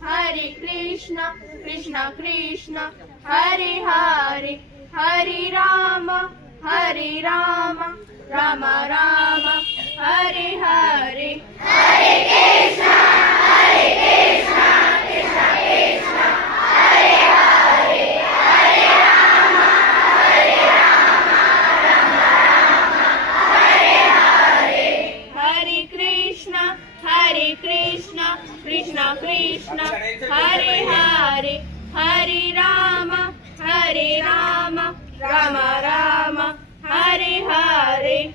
Hare Krishna, Krishna Krishna, Hare Hare, Hare Rama, Rama Rama, Hare Hare. Hare Krishna, Krishna Krishna, Hare Hare, Hare Rama, Rama Rama, Hare Hare. Hare Krishna, Krishna Krishna, Hare Hare, Hare Rama, Rama Rama, Hare Hare.